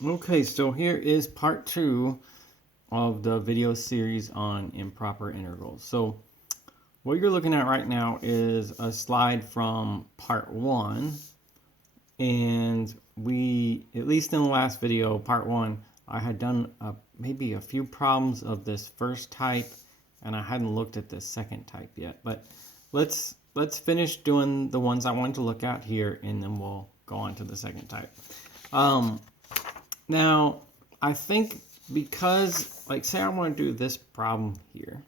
Okay, so here is part 2 of the video series on improper integrals. So what you're looking at right now is a slide from part 1, and we, at least in the last video, part 1, I had done maybe a few problems of this first type, and I hadn't looked at this second type yet. But let's finish doing the ones I wanted to look at here, and then we'll go on to the second type. Now, I think because, like, say I want to do this problem here,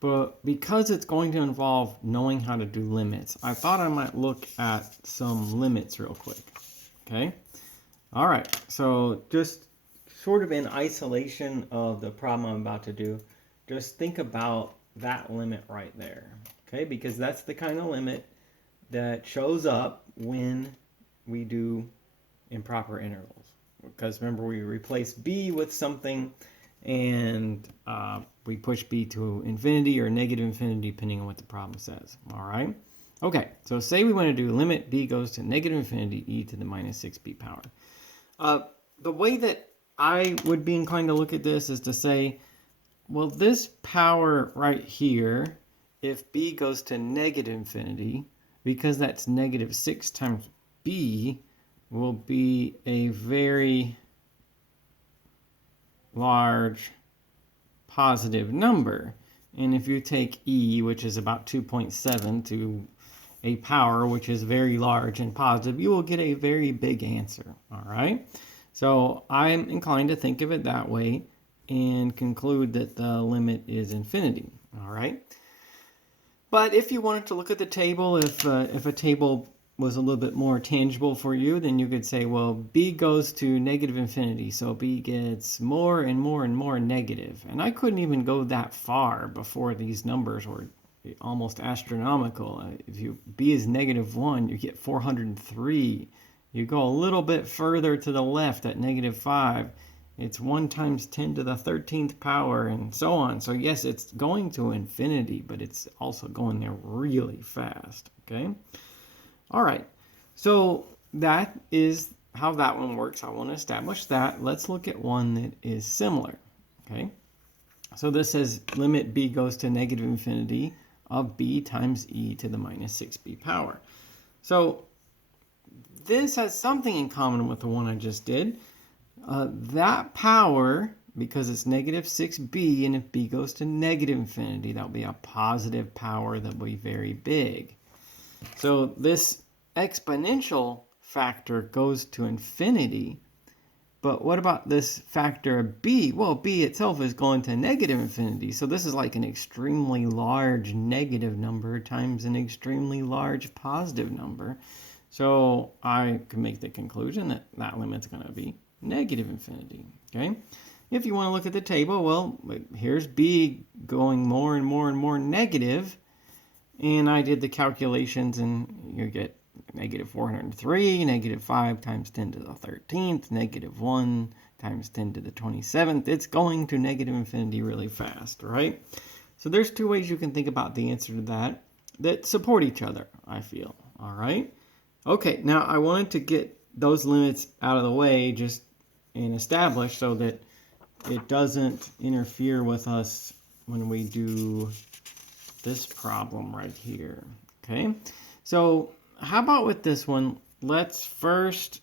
but because it's going to involve knowing how to do limits, I thought I might look at some limits real quick. Okay? All right, so just sort of in isolation of the problem I'm about to do, just think about that limit right there. Okay? Because that's the kind of limit that shows up when we do improper integrals. Because remember, we replace b with something, and we push b to infinity or negative infinity, depending on what the problem says. All right? Okay, so say we want to do limit b goes to negative infinity e to the minus 6b power. The way that I would be inclined to look at this is to say, well, this power right here, if b goes to negative infinity, because that's negative 6 times b, will be a very large positive number. And if you take e, which is about 2.7, to a power which is very large and positive, you will get a very big answer. All right? So I'm inclined to think of it that way and conclude that the limit is infinity. All right? But if you wanted to look at the table, if a table was a little bit more tangible for you, then you could say, well, b goes to negative infinity, so b gets more and more and more negative. And I couldn't even go that far before these numbers were almost astronomical. If b is negative 1, you get 403. You go a little bit further to the left at negative 5, it's 1 times 10 to the 13th power, and so on. So yes, it's going to infinity, but it's also going there really fast, okay? All right, so that is how that one works. I want to establish that. Let's look at one that is similar, okay? So this says limit b goes to negative infinity of b times e to the minus 6b power. So this has something in common with the one I just did. That power, because it's negative 6b, and if b goes to negative infinity, that'll be a positive power that will be very big. So this exponential factor goes to infinity, but what about this factor of b? Well, b itself is going to negative infinity, so this is like an extremely large negative number times an extremely large positive number. So I can make the conclusion that that limit's going to be negative infinity, okay? If you want to look at the table, well, here's b going more and more and more negative, and I did the calculations, and you get negative 403, negative 5 times 10 to the 13th, negative 1 times 10 to the 27th. It's going to negative infinity really fast, right? So there's two ways you can think about the answer to that support each other, I feel, all right? Okay, now I wanted to get those limits out of the way just and established so that it doesn't interfere with us when we do this problem right here, okay? So how about with this one, let's first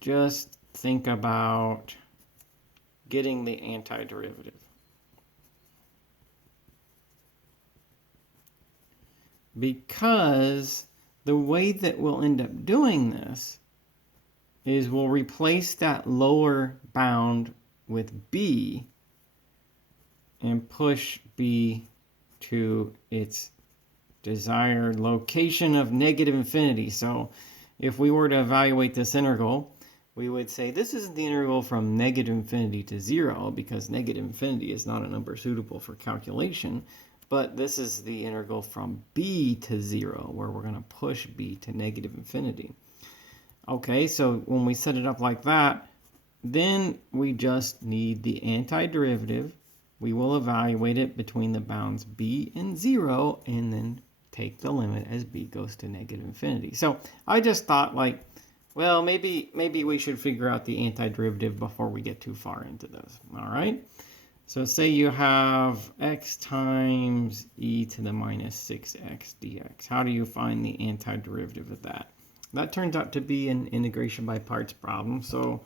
just think about getting the antiderivative. Because the way that we'll end up doing this is we'll replace that lower bound with b and push b to its desired location of negative infinity. So if we were to evaluate this integral, we would say this is the integral from negative infinity to 0, because negative infinity is not a number suitable for calculation, but this is the integral from b to 0, where we're going to push b to negative infinity. Okay, so when we set it up like that, then we just need the antiderivative. We will evaluate it between the bounds b and 0, and then take the limit as b goes to negative infinity. So I just thought, like, Well, maybe we should figure out the antiderivative before we get too far into this. All right. So say you have x times e to the minus 6x dx. How do you find the antiderivative of that? That turns out to be an integration by parts problem. So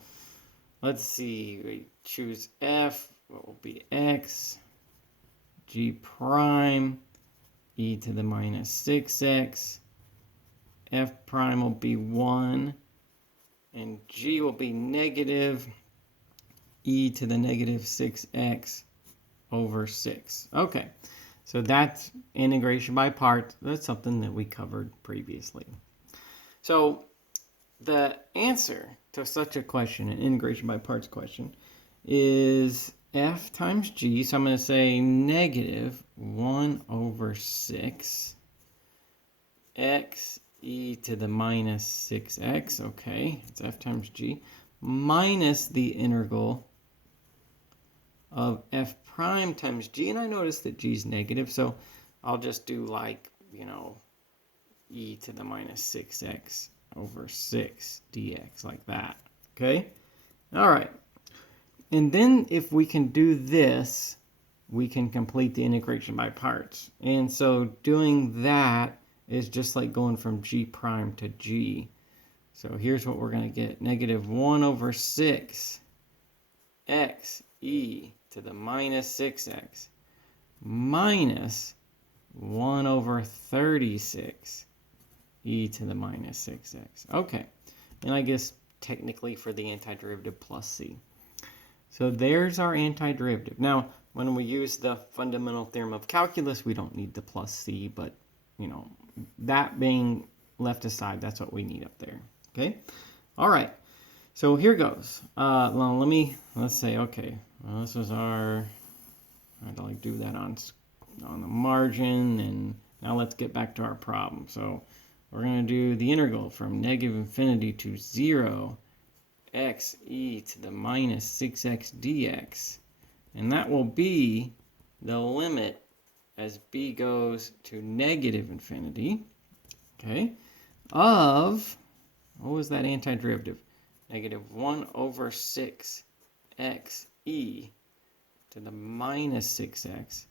let's see. We choose f. What will be x? G prime e to the minus 6x. F prime will be 1. And g will be negative e to the negative 6x over 6. Okay, so that's integration by parts. That's something that we covered previously. So the answer to such a question, an integration by parts question, is f times g. So I'm going to say negative 1 over 6 x e to the minus 6x. Okay, it's f times g minus the integral of f prime times g, and I notice that g is negative, so I'll just do like, e to the minus 6x over 6 dx, like that. Okay? All right. And then if we can do this, we can complete the integration by parts. And so doing that is just like going from g prime to g. So here's what we're going to get. Negative 1 over 6 x e to the minus 6x minus 1 over 36 e to the minus 6x. Okay, and I guess technically for the antiderivative plus c. So there's our antiderivative. Now, when we use the fundamental theorem of calculus, we don't need the plus c, but, that being left aside, that's what we need up there. Okay? All right. So here goes. Let's say, okay, well, this is I had to do that on the margin, and now let's get back to our problem. So we're going to do the integral from negative infinity to 0 x e to the minus 6x dx, and that will be the limit as b goes to negative infinity, okay, of, what was that antiderivative? Negative 1 over 6 x e to the minus 6x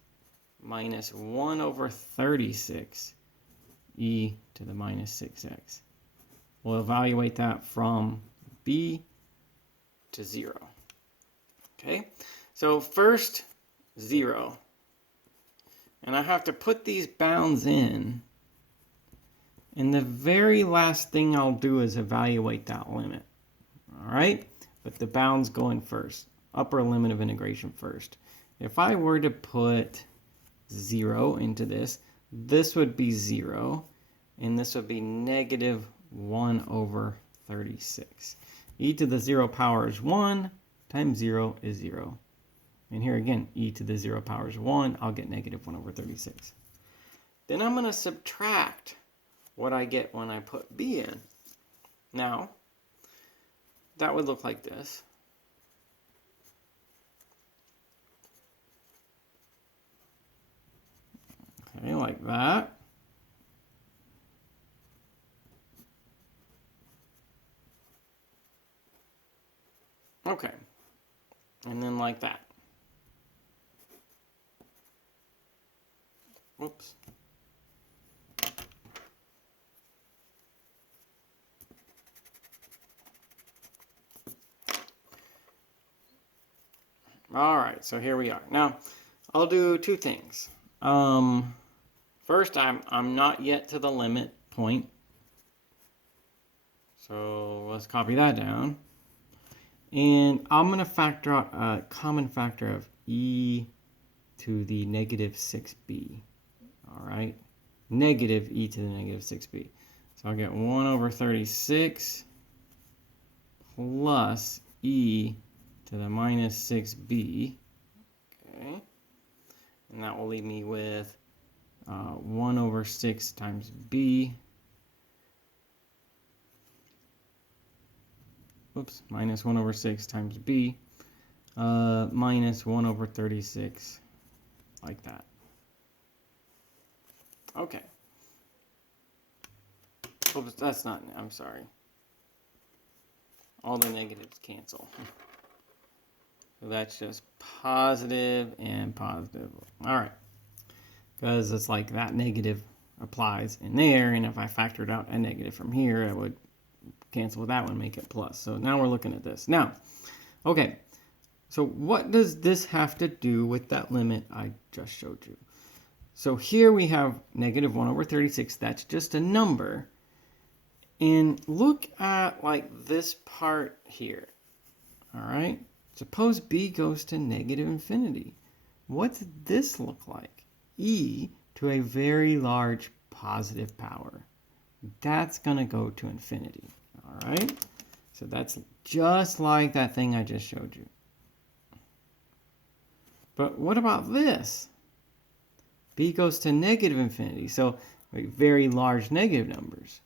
minus 1 over 36 e to the minus 6x. We'll evaluate that from b to 0. Okay, so first 0. And I have to put these bounds in. And the very last thing I'll do is evaluate that limit. All right, but the bounds go in first. Upper limit of integration first. If I were to put 0 into this, this would be 0, and this would be negative 1 over 36. E to the 0 power is 1 times 0 is 0. And here again, e to the 0 power is 1. I'll get negative 1 over 36. Then I'm going to subtract what I get when I put b in. Now, that would look like this. Okay, like that. Okay, and then like that. Whoops. All right, so here we are. Now, I'll do two things. First, I'm not yet to the limit point. So let's copy that down. And I'm going to factor out a common factor of e to the negative 6b. All right, negative e to the negative 6b. So I'll get 1 over 36 plus e to the minus 6b. Okay, and that will leave me with 1 over 6 times b. Oops, minus 1 over 6 times b, minus 1 over 36, like that. Okay. Oops, that's not, I'm sorry. all the negatives cancel. So that's just positive and positive. All right. Because it's like that negative applies in there, and if I factored out a negative from here, it would cancel with that one, make it plus. So now we're looking at this. Now, okay, so what does this have to do with that limit I just showed you? So here we have negative 1 over 36. That's just a number. And look at like this part here. All right. Suppose b goes to negative infinity. What's this look like? E to a very large positive power. That's going to go to infinity. All right. So that's just like that thing I just showed you. But what about this? B goes to negative infinity. So very large negative numbers.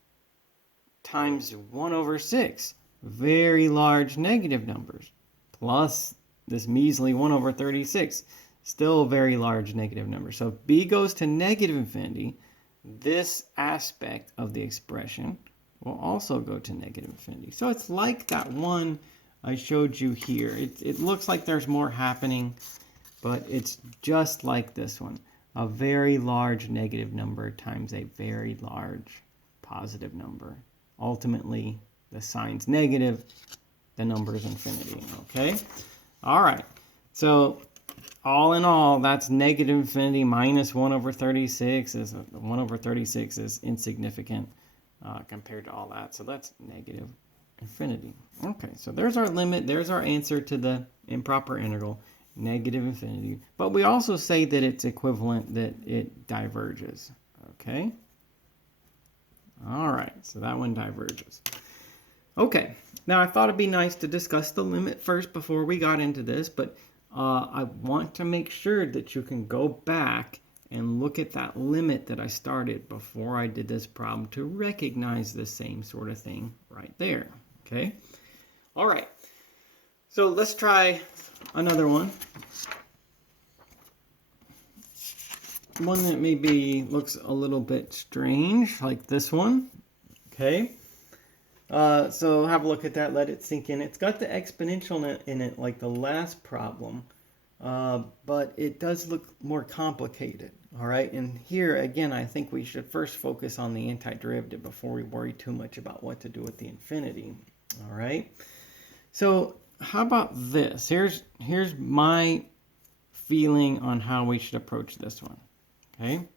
Times 1 over 6. Very large negative numbers. Plus this measly 1 over 36. Still very large negative numbers. So if b goes to negative infinity, this aspect of the expression will also go to negative infinity. So it's like that one I showed you here. It looks like there's more happening, but it's just like this one. A very large negative number times a very large positive number. Ultimately, the sign's negative, the number is infinity, okay? All right, so all in all, that's negative infinity minus 1 over 36. 1 over 36 is insignificant compared to all that, so that's negative infinity. Okay, so there's our limit. There's our answer to the improper integral, negative infinity. But we also say that it's equivalent, that it diverges, okay? All right, so that one diverges. Okay, now I thought it'd be nice to discuss the limit first before we got into this, but I want to make sure that you can go back and look at that limit that I started before I did this problem to recognize the same sort of thing right there, okay? All right, so let's try another one. One that maybe looks a little bit strange, like this one, okay? So have a look at that, let it sink in. It's got the exponential in it like the last problem, but it does look more complicated, all right? And here, again, I think we should first focus on the antiderivative before we worry too much about what to do with the infinity, all right? So how about this? Here's my feeling on how we should approach this one, okay?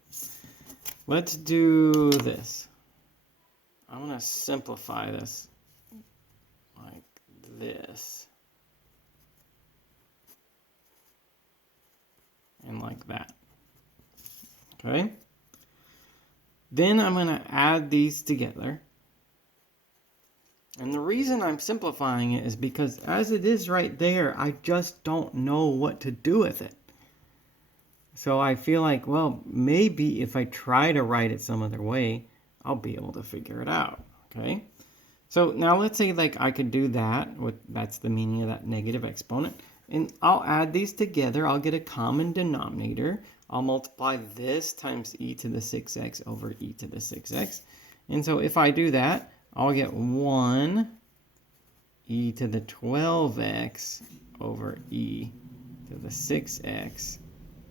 Let's do this. I'm going to simplify this like this and like that, okay? Then I'm going to add these together. And the reason I'm simplifying it is because as it is right there, I just don't know what to do with it. So I feel like, well, maybe if I try to write it some other way, I'll be able to figure it out, okay? So now let's say like I could do that, that's the meaning of that negative exponent, and I'll add these together. I'll get a common denominator. I'll multiply this times e to the 6x over e to the 6x. And so if I do that, I'll get 1 e to the 12x over e to the 6x,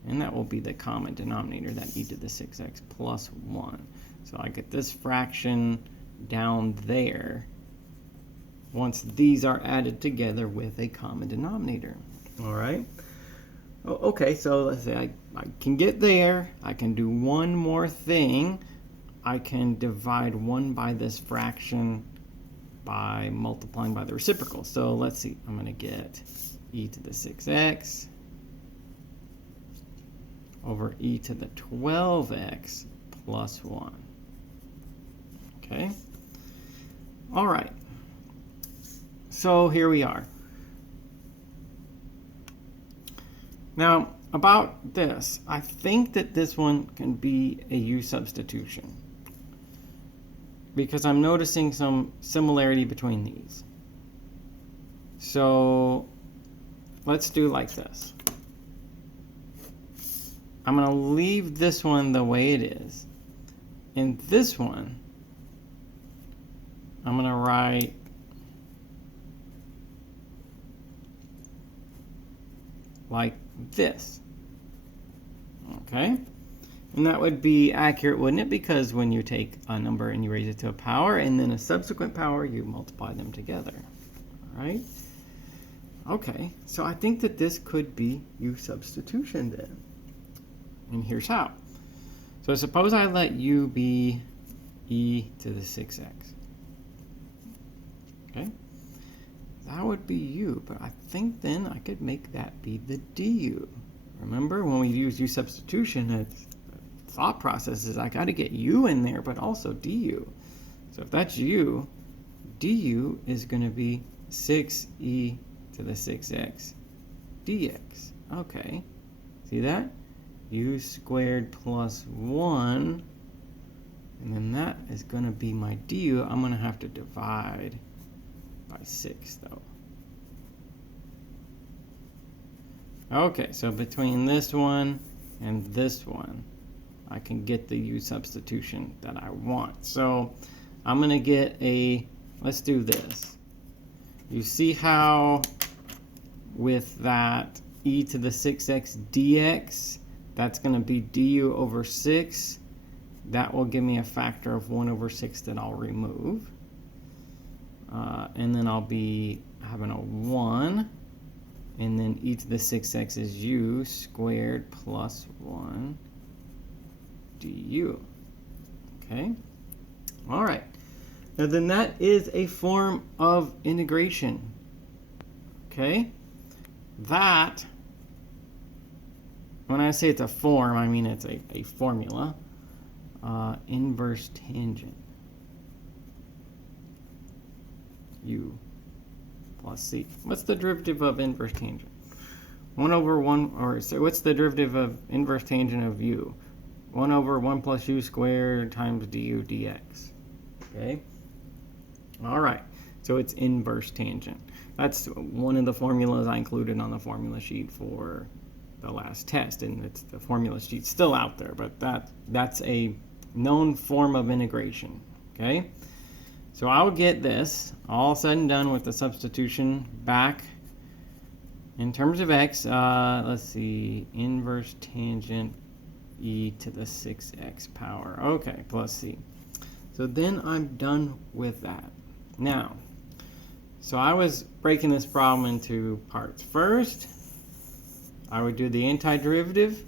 and that will be the common denominator, that e to the 6x plus 1. So I get this fraction down there once these are added together with a common denominator. All right. Okay, so let's say I can get there. I can do one more thing. I can divide 1 by this fraction by multiplying by the reciprocal. So let's see. I'm going to get e to the 6x over e to the 12x plus 1. Okay. All right. So here we are. Now, about this, I think that this one can be a U substitution because I'm noticing some similarity between these. So let's do like this. I'm going to leave this one the way it is. And this one, I'm going to write like this. Okay? And that would be accurate, wouldn't it? Because when you take a number and you raise it to a power and then a subsequent power, you multiply them together. All right? Okay, so I think that this could be U substitution then. And here's how. So suppose I let U be e to the 6x. Okay? That would be U, but I think then I could make that be the du. Remember, when we use U substitution, the thought process is I got to get U in there, but also du. So if that's U, du is going to be 6e to the 6x dx. Okay, see that? U squared plus 1, and then that is going to be my du. I'm going to have to divide by 6, though. Okay, so between this one and this one, I can get the U substitution that I want. So I'm going to get a, let's do this. You see how with that e to the 6x dx, that's going to be du over 6. That will give me a factor of 1 over 6 that I'll remove. And then I'll be having a 1. And then e to the 6x is u squared plus 1 du. Okay? All right. Now then that is a form of integration. Okay? That, when I say it's a form, I mean it's a formula. Inverse tangent. U plus c. What's the derivative of inverse tangent? 1 over 1, or so what's the derivative of inverse tangent of u? 1 over 1 plus u squared times du dx. Okay? All right. So it's inverse tangent. That's one of the formulas I included on the formula sheet for the last test, and it's the formula sheet's still out there, but that's a known form of integration. Okay? So I'll get this all said and done with the substitution back in terms of x. Let's see, inverse tangent e to the 6x power. Okay, plus c. So then I'm done with that. Now, so I was breaking this problem into parts. First, I would do the antiderivative.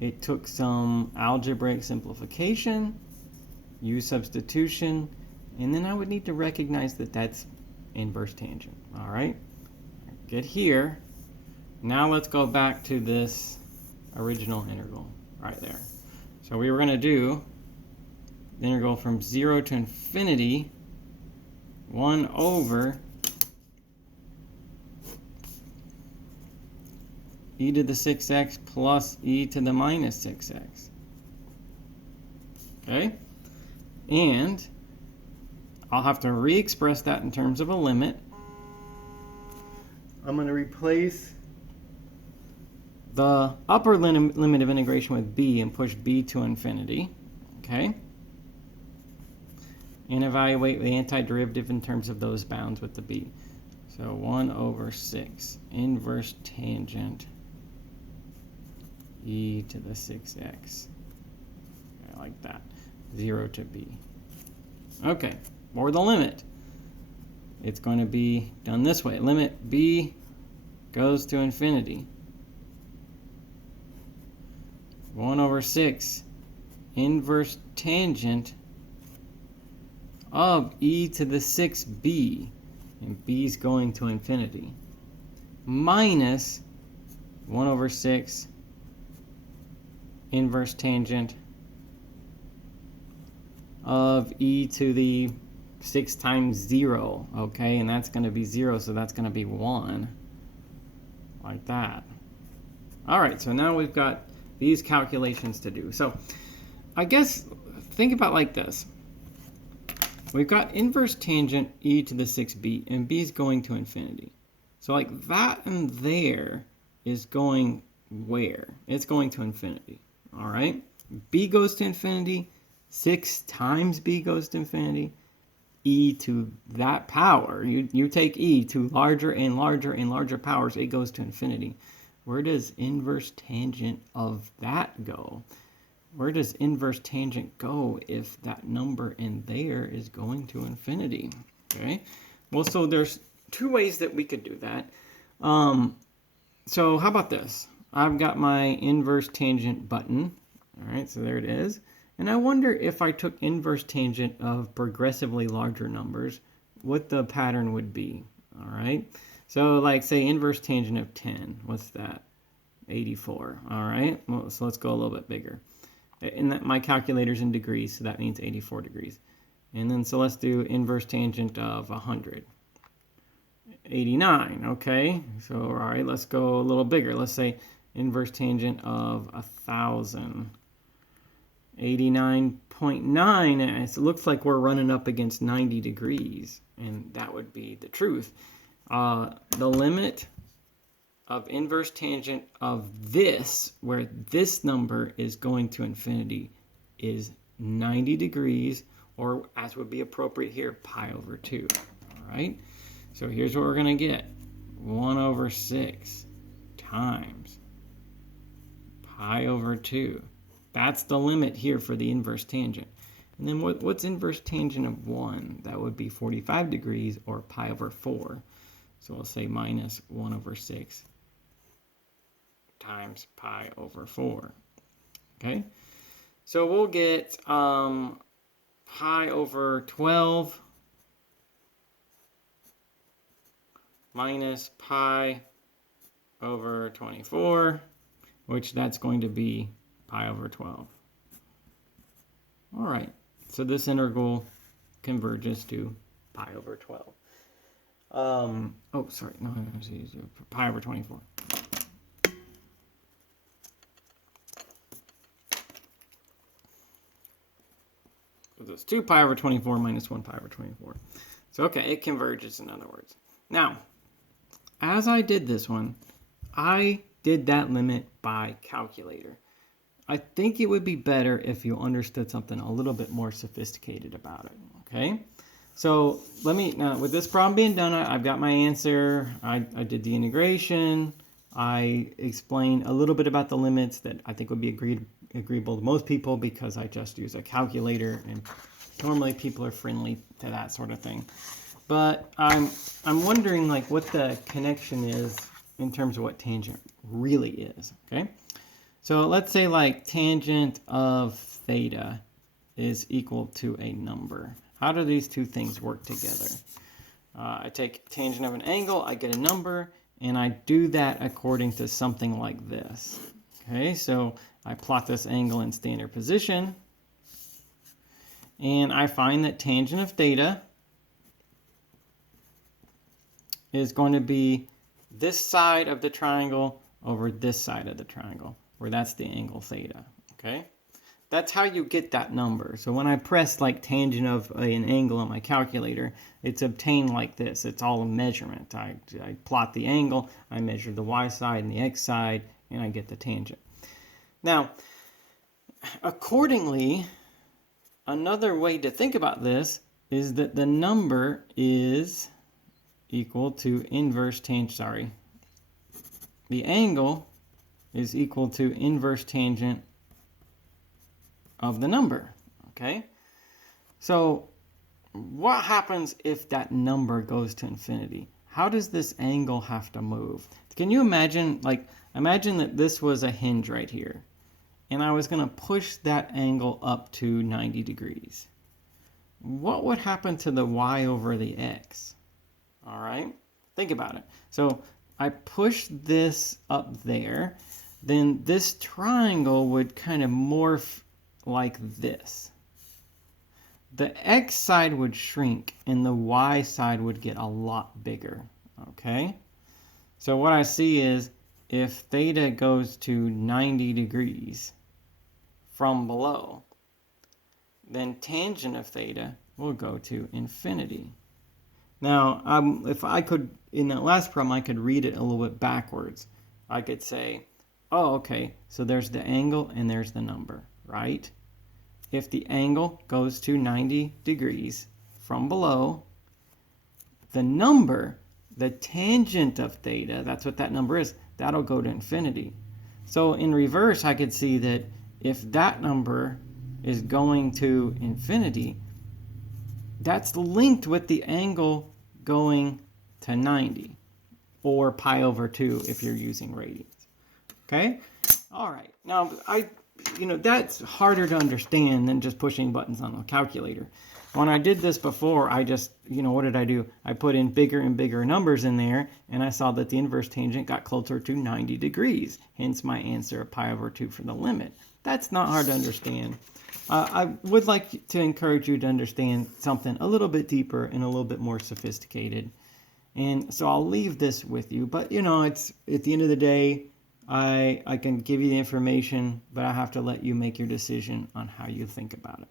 It took some algebraic simplification, u substitution, and then I would need to recognize that that's inverse tangent. All right, get here. Now let's go back to this original integral right there. So we were going to do the integral from 0 to infinity, 1 over e to the 6x plus e to the minus 6x. Okay? And I'll have to re-express that in terms of a limit. I'm going to replace the upper limit of integration with b and push b to infinity. Okay? And evaluate the antiderivative in terms of those bounds with the b. So 1 over 6 inverse tangent e to the 6x. Okay, like that. 0 to b. Okay, or the limit. It's going to be done this way. Limit b goes to infinity. 1 over 6 inverse tangent of e to the 6b, and b is going to infinity, minus 1 over 6 inverse tangent of e to the 6 times 0, okay, and that's going to be 0, so that's going to be 1, like that. All right, so now we've got these calculations to do. So I guess think about like this. We've got inverse tangent e to the 6b, and b is going to infinity. So like that and there is going where? It's going to infinity, all right? B goes to infinity, 6 times b goes to infinity, e to that power. You take e to larger and larger and larger powers, it goes to infinity. where does inverse tangent of that go? Where does inverse tangent go if that number in there is going to infinity? Okay, well, so there's two ways that we could do that. So how about this? I've got my inverse tangent button. All right, so there it is. And I wonder if I took inverse tangent of progressively larger numbers, what the pattern would be. All right, so like say inverse tangent of 10, what's that? 84. All right, well, so let's go a little bit bigger. And that my calculator's in degrees, so that means 84 degrees. And then so let's do inverse tangent of 100. 89, okay? So all right, let's go a little bigger. Let's say inverse tangent of 1,000. 89.9. It looks like we're running up against 90 degrees, and that would be the truth. The limit of inverse tangent of this, where this number is going to infinity, is 90 degrees, or as would be appropriate here, pi over 2. All right? So here's what we're going to get. 1 over 6 times pi over 2. That's the limit here for the inverse tangent. And then what's inverse tangent of 1? That would be 45 degrees, or pi over 4. So we'll say minus 1 over 6 times pi over 4. Okay? So we'll get pi over 12 minus pi over 24, which that's going to be pi over 12. All right, so this integral converges to pi over 12. Oh, sorry, no, pi over 24. So it's 2 pi over 24 minus 1 pi over 24. So, okay, it converges, in other words. Now, as I did this one, I did that limit by calculator. I think it would be better if you understood something a little bit more sophisticated about it, okay? So let me, now with this problem being done, I've got my answer. I did the integration. I explained a little bit about the limits that I think would be agreeable to most people because I just use a calculator, and normally people are friendly to that sort of thing. But I'm wondering like what the connection is in terms of what tangent really is, okay? So let's say like tangent of theta is equal to a number. How do these two things work together? I take tangent of an angle, I get a number, and I do that according to something like this. Okay, so I plot this angle in standard position, and I find that tangent of theta is going to be this side of the triangle over this side of the triangle, where that's the angle theta, okay? That's how you get that number. So when I press like tangent of an angle on my calculator, it's obtained like this. It's all a measurement. I plot the angle, I measure the y side and the x side, and I get the tangent. Now, accordingly, another way to think about this is that the number is equal to inverse tangent, the angle is equal to inverse tangent of the number, okay? So what happens if that number goes to infinity? How does this angle have to move? Can you imagine, like, imagine that this was a hinge right here, and I was going to push that angle up to 90 degrees. What would happen to the y over the x? All right, think about it. So I push this up there, then this triangle would kind of morph like this. The x side would shrink and the y side would get a lot bigger, okay? So what I see is if theta goes to 90 degrees from below, then tangent of theta will go to infinity. Now, if I could, in that last problem, I could read it a little bit backwards. I could say, oh, okay, so there's the angle and there's the number, right? If the angle goes to 90 degrees from below, the number, the tangent of theta, that's what that number is, that'll go to infinity. So in reverse, I could see that if that number is going to infinity, that's linked with the angle going to 90, or pi over 2 if you're using radians. Okay? All right. Now, that's harder to understand than just pushing buttons on a calculator. When I did this before, I just, what did I do? I put in bigger and bigger numbers in there, and I saw that the inverse tangent got closer to 90 degrees, hence my answer of pi over 2 for the limit. That's not hard to understand. I would like to encourage you to understand something a little bit deeper and a little bit more sophisticated. And so I'll leave this with you. But, it's at the end of the day, I can give you the information, but I have to let you make your decision on how you think about it.